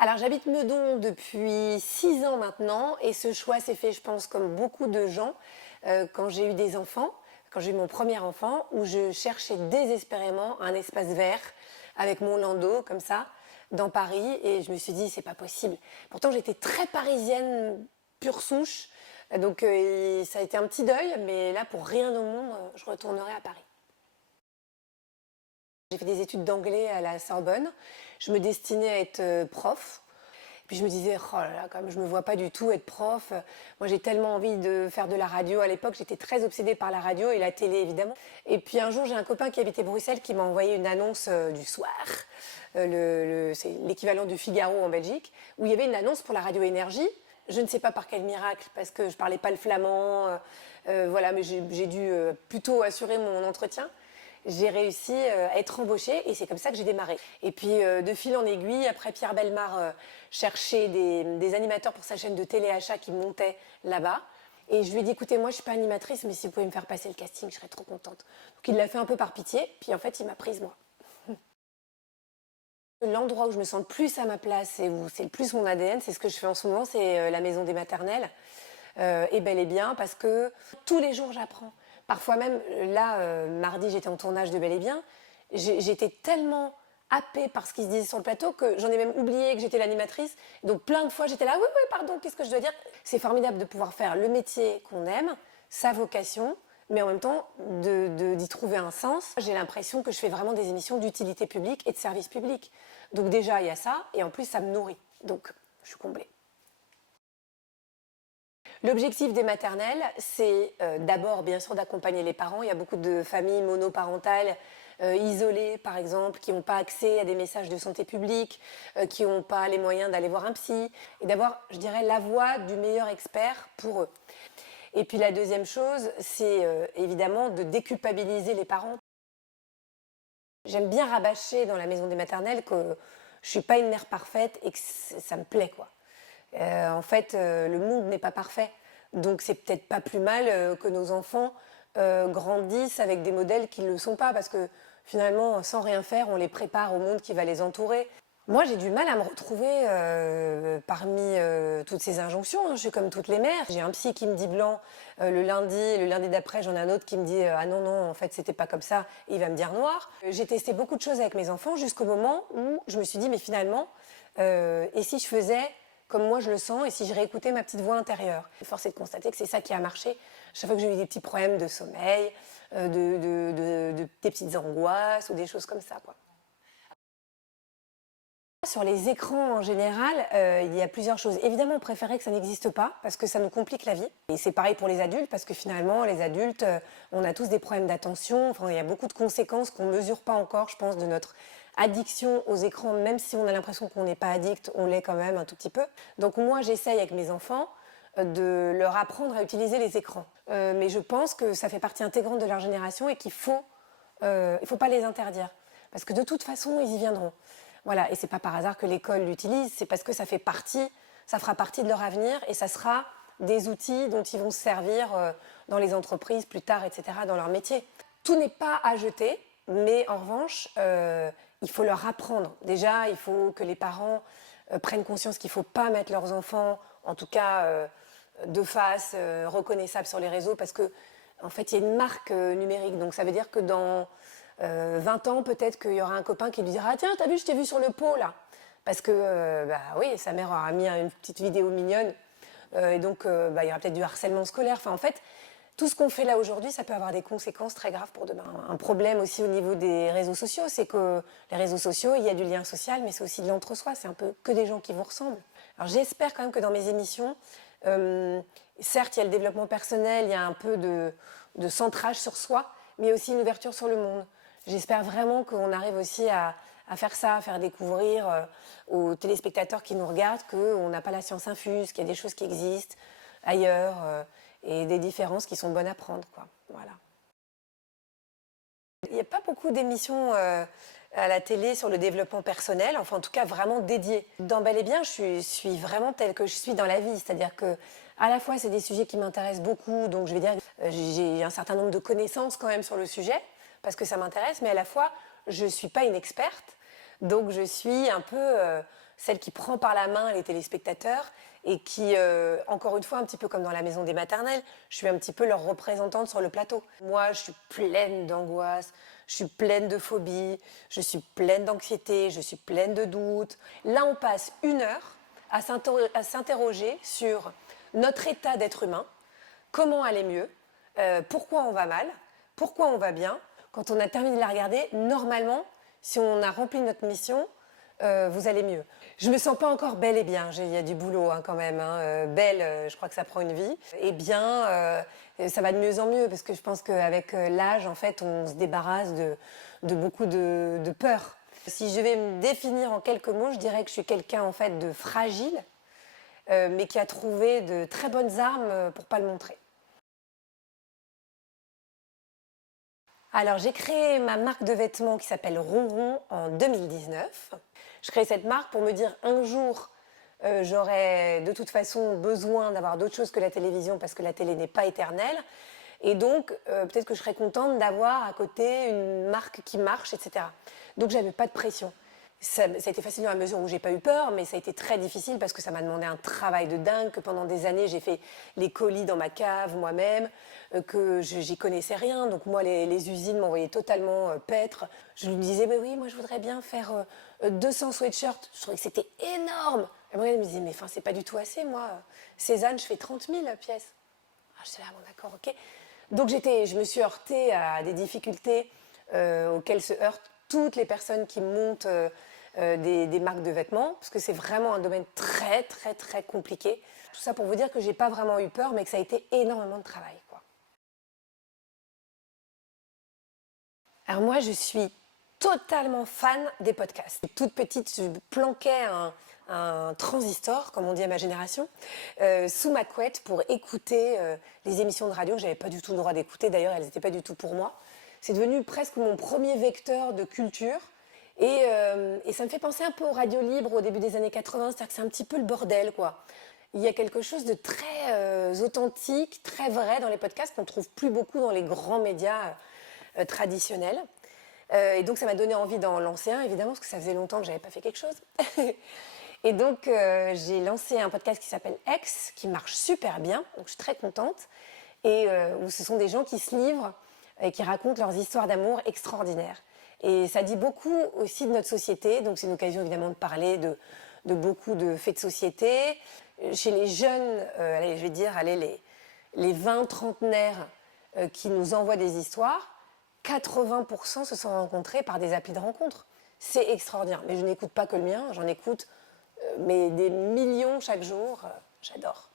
Alors j'habite Meudon depuis 6 ans maintenant et ce choix s'est fait, je pense, comme beaucoup de gens, quand j'ai eu des enfants, quand j'ai eu mon premier enfant, où je cherchais désespérément un espace vert avec mon landau comme ça dans Paris et je me suis dit c'est pas possible. Pourtant j'étais très parisienne pure souche, donc ça a été un petit deuil, mais là pour rien au monde je retournerai à Paris. J'ai fait des études d'anglais à la Sorbonne. Je me destinais à être prof. Puis je me disais, oh là là, quand même, je me vois pas du tout être prof. Moi, j'ai tellement envie de faire de la radio. À l'époque, j'étais très obsédée par la radio et la télé, évidemment. Et puis un jour, j'ai un copain qui habitait Bruxelles qui m'a envoyé une annonce du soir. C'est l'équivalent du Figaro en Belgique, où il y avait une annonce pour la radio Énergie. Je ne sais pas par quel miracle, parce que je parlais pas le flamand, voilà, mais j'ai dû plutôt assurer mon entretien. J'ai réussi à être embauchée et c'est comme ça que j'ai démarré. Et puis de fil en aiguille, après Pierre Bellemare cherchait des animateurs pour sa chaîne de téléachat qui montait là-bas. Et je lui ai dit, écoutez, moi je suis pas animatrice, mais si vous pouvez me faire passer le casting, je serais trop contente. Donc il l'a fait un peu par pitié, puis en fait il m'a prise moi. L'endroit où je me sens le plus à ma place et où c'est le plus mon ADN, c'est ce que je fais en ce moment, c'est la maison des maternelles. Et bel et bien parce que tous les jours j'apprends. Parfois même, là, mardi j'étais en tournage de Bel et Bien, j'étais tellement happée par ce qui se disait sur le plateau que j'en ai même oublié que j'étais l'animatrice. Donc plein de fois j'étais là, oui, oui, pardon, qu'est-ce que je dois dire? C'est formidable de pouvoir faire le métier qu'on aime, sa vocation, mais en même temps d'y trouver un sens. J'ai l'impression que je fais vraiment des émissions d'utilité publique et de service public. Donc déjà il y a ça, et en plus ça me nourrit. Donc je suis comblée. L'objectif des maternelles, c'est d'abord, bien sûr, d'accompagner les parents. Il y a beaucoup de familles monoparentales, isolées, par exemple, qui n'ont pas accès à des messages de santé publique, qui n'ont pas les moyens d'aller voir un psy, et d'avoir, je dirais, la voix du meilleur expert pour eux. Et puis la deuxième chose, c'est évidemment de déculpabiliser les parents. J'aime bien rabâcher dans la maison des maternelles que je ne suis pas une mère parfaite et que ça me plaît, quoi. En fait, le monde n'est pas parfait. Donc c'est peut-être pas plus mal que nos enfants grandissent avec des modèles qui ne le sont pas, parce que finalement, sans rien faire, on les prépare au monde qui va les entourer. Moi, j'ai du mal à me retrouver parmi toutes ces injonctions, hein. Je suis comme toutes les mères. J'ai un psy qui me dit blanc le lundi d'après, j'en ai un autre qui me dit ah non, non, en fait, c'était pas comme ça, et il va me dire noir. J'ai testé beaucoup de choses avec mes enfants jusqu'au moment où je me suis dit, mais finalement, et si je faisais comme moi je le sens, et si je réécoutais ma petite voix intérieure. Force est de constater que c'est ça qui a marché. Chaque fois que j'ai eu des petits problèmes de sommeil, des petites angoisses ou des choses comme ça, quoi. Sur les écrans en général, il y a plusieurs choses. Évidemment, on préférait que ça n'existe pas parce que ça nous complique la vie. Et c'est pareil pour les adultes parce que finalement, les adultes, on a tous des problèmes d'attention. Enfin, il y a beaucoup de conséquences qu'on ne mesure pas encore, je pense, de notre addiction aux écrans. Même si on a l'impression qu'on n'est pas addict, on l'est quand même un tout petit peu. Donc moi, j'essaye avec mes enfants de leur apprendre à utiliser les écrans. Mais je pense que ça fait partie intégrante de leur génération et qu'il faut pas les interdire. Parce que de toute façon, ils y viendront. Voilà, et c'est pas par hasard que l'école l'utilise, c'est parce que ça fera partie de leur avenir et ça sera des outils dont ils vont se servir dans les entreprises plus tard, etc., dans leur métier. Tout n'est pas à jeter, mais en revanche, il faut leur apprendre. Déjà, il faut que les parents prennent conscience qu'il ne faut pas mettre leurs enfants, en tout cas de face, reconnaissables sur les réseaux, parce que en fait, il y a une marque numérique. Donc ça veut dire que dans 20 ans, peut-être qu'il y aura un copain qui lui dira « Ah tiens, t'as vu, je t'ai vu sur le pot, là !» Parce que, bah oui, sa mère aura mis une petite vidéo mignonne. Et donc, il y aura peut-être du harcèlement scolaire. Enfin, en fait, tout ce qu'on fait là aujourd'hui, ça peut avoir des conséquences très graves pour demain. Un problème aussi au niveau des réseaux sociaux, c'est que les réseaux sociaux, il y a du lien social, mais c'est aussi de l'entre-soi. C'est un peu que des gens qui vous ressemblent. Alors j'espère quand même que dans mes émissions, certes, il y a le développement personnel, il y a un peu de centrage sur soi, mais il y a aussi une ouverture sur le monde. J'espère vraiment qu'on arrive aussi à faire ça, à faire découvrir aux téléspectateurs qui nous regardent qu'on n'a pas la science infuse, qu'il y a des choses qui existent ailleurs et des différences qui sont bonnes à prendre, quoi. Voilà. Il n'y a pas beaucoup d'émissions à la télé sur le développement personnel, enfin en tout cas vraiment dédiées. Dans Bel et Bien, je suis vraiment telle que je suis dans la vie, c'est-à-dire que à la fois c'est des sujets qui m'intéressent beaucoup, donc je vais dire j'ai un certain nombre de connaissances quand même sur le sujet, parce que ça m'intéresse, mais à la fois je ne suis pas une experte, donc je suis un peu celle qui prend par la main les téléspectateurs et qui, encore une fois, un petit peu comme dans la maison des maternelles, je suis un petit peu leur représentante sur le plateau. Moi, je suis pleine d'angoisse, je suis pleine de phobie, je suis pleine d'anxiété, je suis pleine de doutes. Là, on passe 1 heure à s'interroger sur notre état d'être humain, comment aller mieux, pourquoi on va mal, pourquoi on va bien. Quand on a terminé de la regarder, normalement, si on a rempli notre mission, vous allez mieux. Je me sens pas encore belle et bien, il y a du boulot quand même. Belle, je crois que ça prend une vie. Et bien, ça va de mieux en mieux parce que je pense qu'avec l'âge, en fait, on se débarrasse de beaucoup de peur. Si je vais me définir en quelques mots, je dirais que je suis quelqu'un en fait de fragile, mais qui a trouvé de très bonnes armes pour pas le montrer. Alors, j'ai créé ma marque de vêtements qui s'appelle Ronron en 2019. Je crée cette marque pour me dire un jour, j'aurai de toute façon besoin d'avoir d'autre chose que la télévision parce que la télé n'est pas éternelle. Et donc, peut-être que je serais contente d'avoir à côté une marque qui marche, etc. Donc, j'avais pas de pression. Ça a été facile dans la mesure où j'ai pas eu peur, mais ça a été très difficile parce que ça m'a demandé un travail de dingue, que pendant des années j'ai fait les colis dans ma cave moi-même, que j'y connaissais rien. Donc moi les usines m'envoyaient totalement paître. Je lui disais, mais oui, moi je voudrais bien faire 200 sweatshirts. Je trouvais que c'était énorme. Et moi elle me disait, mais enfin c'est pas du tout assez, moi. Cézanne, je fais 30 000 pièces. Ah, je disais, ah bon d'accord, ok. Donc je me suis heurtée à des difficultés auxquelles se heurtent toutes les personnes qui montent des marques de vêtements, parce que c'est vraiment un domaine très, très, très compliqué. Tout ça pour vous dire que j'ai pas vraiment eu peur, mais que ça a été énormément de travail, quoi. Alors moi, je suis totalement fan des podcasts. Toute petite, je planquais un transistor, comme on dit à ma génération, sous ma couette pour écouter les émissions de radio que j'avais pas du tout le droit d'écouter. D'ailleurs, elles n'étaient pas du tout pour moi. C'est devenu presque mon premier vecteur de culture. Et ça me fait penser un peu aux radios libres au début des années 80, c'est-à-dire que c'est un petit peu le bordel, quoi. Il y a quelque chose de très authentique, très vrai dans les podcasts qu'on ne trouve plus beaucoup dans les grands médias traditionnels. Et donc ça m'a donné envie d'en lancer un, évidemment, parce que ça faisait longtemps que je n'avais pas fait quelque chose. Et donc j'ai lancé un podcast qui s'appelle Ex, qui marche super bien, donc je suis très contente, et où ce sont des gens qui se livrent et qui racontent leurs histoires d'amour extraordinaires. Et ça dit beaucoup aussi de notre société, donc c'est une occasion évidemment de parler de beaucoup de faits de société. Chez les jeunes, allez, je vais dire, allez, les 20 trentenaires qui nous envoient des histoires, 80% se sont rencontrés par des applis de rencontres. C'est extraordinaire, mais je n'écoute pas que le mien, j'en écoute mais des millions chaque jour, j'adore.